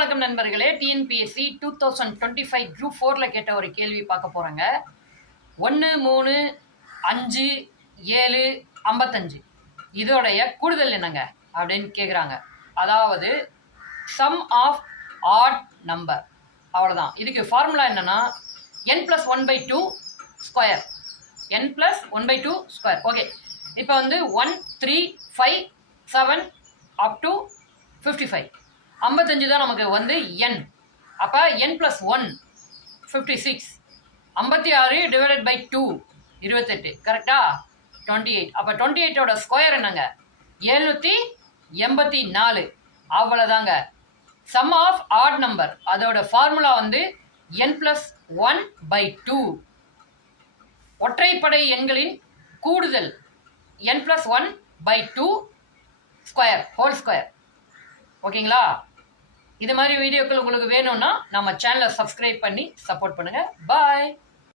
வணக்கம் நண்பர்களே. TNPSC 2025 group 4ல கேட்ட ஒரு கேள்வி பார்க்க போகிறோங்க. 1 3 5 7 55 இதோடைய கூடுதல் என்னங்க அப்படின்னு கேட்குறாங்க. அதாவது சம் ஆஃப் ஆட் நம்பர், அவ்வளோதான். இதுக்கு ஃபார்முலா என்னன்னா n+1/2 square, n+1/2 square. Okay, இப்போ வந்து 1 3 5 7 அப் டு 55 55 தான் நமக்கு வந்து n. அப்போ n+1 56, 56 டிவைடட் பை 2 28, கரெக்டா? 28. அப்போ 28ஓட ஸ்கொயர் என்னங்க? 784. அவ்வளோதாங்க. சம் ஆஃப் ஆட் நம்பர், அதோட ஃபார்முலா வந்து n+1/2. ஒற்றைப்படை எண்களின் கூடுதல் n+1/2 ஸ்கொயர், ஹோல் ஸ்கொயர். ஓகேங்களா? இது மாதிரி வீடியோக்கள் உங்களுக்கு வேணும்னா நம்ம சேனலை சப்ஸ்கிரைப் பண்ணி சப்போர்ட் பண்ணுங்கள். பாய்.